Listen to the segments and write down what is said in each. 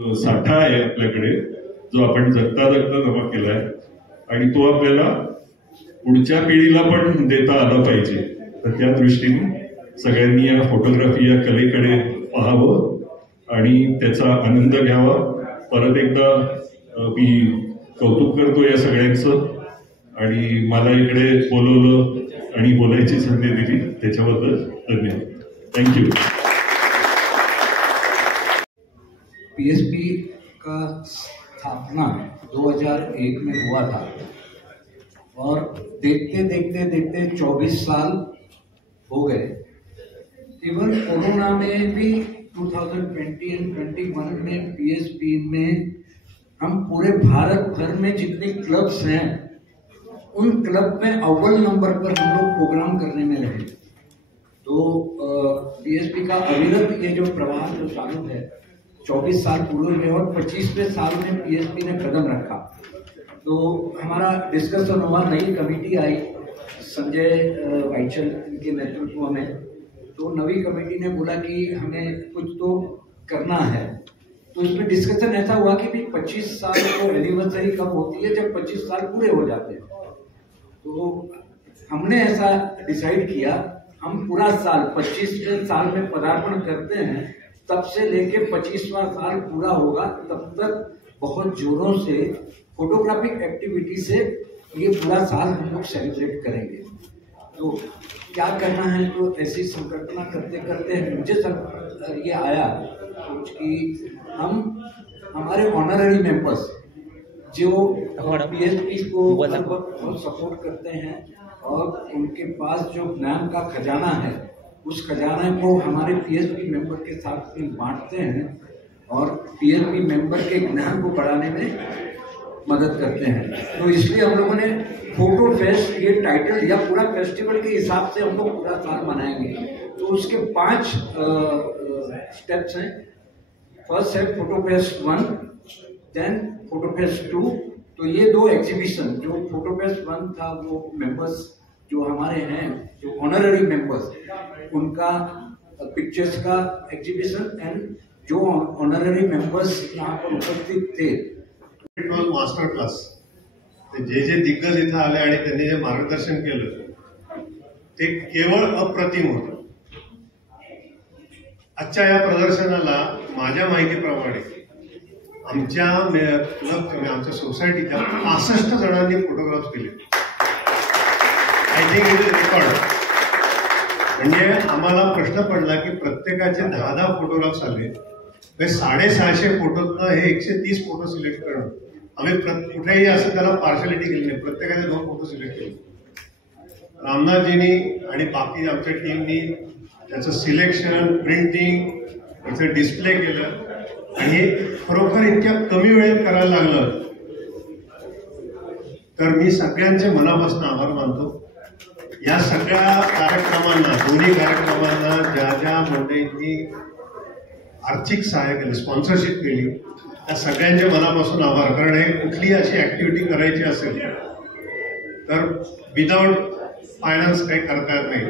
साठा आहे आपल्याकडे, जो आपण जगता जगता जमा केलाय आणि तो आपल्याला पुढच्या पिढीला पण देता आला पाहिजे. तर त्या दृष्टीने सगळ्यांनी या फोटोग्राफी या कलेकडे पाहावं आणि त्याचा आनंद घ्यावा. परत एकदा मी कौतुक करतो या सगळ्यांचं आणि मला इकडे बोलवलं आणि बोलायची संधी दिली त्याच्याबद्दल धन्यवाद. थँक्यू. पीएसपी का स्थापना 2001 में हुआ था और देखते देखते देखते 24 साल हो गए. इवन कोरोना में भी 2020 एंड 21 में पीएसपी में हम पूरे भारत भर में जितने क्लब्स हैं उन क्लब में अव्वल नंबर पर हम लोग प्रोग्राम करने में रहे. तो पीएसपी का अविरत ये जो प्रवाह जो चालू है 24 साल पूरे में और 25वें साल में पीएसपी ने कदम रखा. तो हमारा डिस्कशन हुआ, नई कमेटी आई संजय वाइचल के नेतृत्व में. तो नवी कमेटी ने बोला कि हमें कुछ तो करना है. तो इसमें डिस्कशन ऐसा हुआ कि भी 25 साल को एनिवर्सरी कब होती है, जब 25 साल पूरे हो जाते हैं. तो हमने ऐसा डिसाइड किया हम पूरा साल 25वें साल में पदार्पण करते हैं, तब से लेके 25वां साल पूरा होगा तब तक बहुत जोरों से फोटोग्राफिक एक्टिविटी से ये पूरा साल हम लोग सेलिब्रेट करेंगे. तो क्या करना है, तो ऐसी संकल्पना करते करते मुझे सब ये आया कि हम हमारे ऑनररी मेंबर्स जो पीएसपी को बहुत सपोर्ट करते हैं और उनके पास जो ज्ञान का खजाना है उस खजाने को हमारे पीएसपी मेंबर के साथ में बांटते हैं और पीएसपी मेंबर के ज्ञान को बढ़ाने में मदद करते हैं. तो इसलिए हम लोगों ने फोटो फेस्ट ये टाइटल दिया. पूरा फेस्टिवल के हिसाब से हम लोग पूरा साल मनाएंगे. तो उसके 5 स्टेप्स हैं. फर्स्ट है photo fest 1, then photo fest 2. तो ये 2 एग्जीबिशन, जो फोटो फेस्ट 1 था वो मेंबर्स जो हमारे हैं जो ऑनररी मेंबर्स उनका पिक्चर्स का एग्जीबिशन एंड जो ऑनररी मेंबर्स यहाँ पर उपस्थित थे. मास्टर क्लास जे जे दिग्गज इथं आले आणि त्यांनी जे मार्गदर्शन केलं ते केवळ अप्रतिम होतं. आजच्या या प्रदर्शनाला माझ्या माहितीप्रमाणे आमच्या क्लब आमच्या सोसायटीच्या 65 जणांनी फोटोग्राफ्स केले. I think it is record. म्हणजे आम्हाला प्रश्न पडला की प्रत्येकाचे 10-10 फोटोग्राफ्स आले. 650 फोटोतनं हे 130 फोटो सिलेक्ट करणं. आम्ही कुठेही असं त्याला पार्शलिटी केली नाही. प्रत्येकाचे 2 फोटो सिलेक्ट केले. रामनाथजींनी आणि बाकी आमच्या टीमनी त्याचं सिलेक्शन, प्रिंटिंग, त्याचं डिस्प्ले केलं आणि हे खरोखर इतक्या कमी वेळेत करायला लागलं. तर मी सगळ्यांचे मनापासून आभार मानतो. या सगळ्या कार्यक्रमांना, दोन्ही कार्यक्रमांना ज्या ज्या मंडळींनी आर्थिक सहाय्य केलं, स्पॉन्सरशिप केली, त्या सगळ्यांचे मनापासून आभार. कारण हे कुठली अशी ऍक्टिव्हिटी करायची असेल तर विदाउट फायनान्स काही करता येत नाही.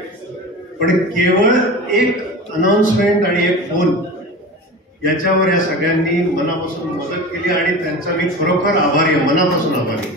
पण केवळ एक अनाउन्समेंट आणि एक फोन याच्यावर या सगळ्यांनी मनापासून मदत केली आणि त्यांचा मी खरोखर आभारी आहे, मनापासून आभारी.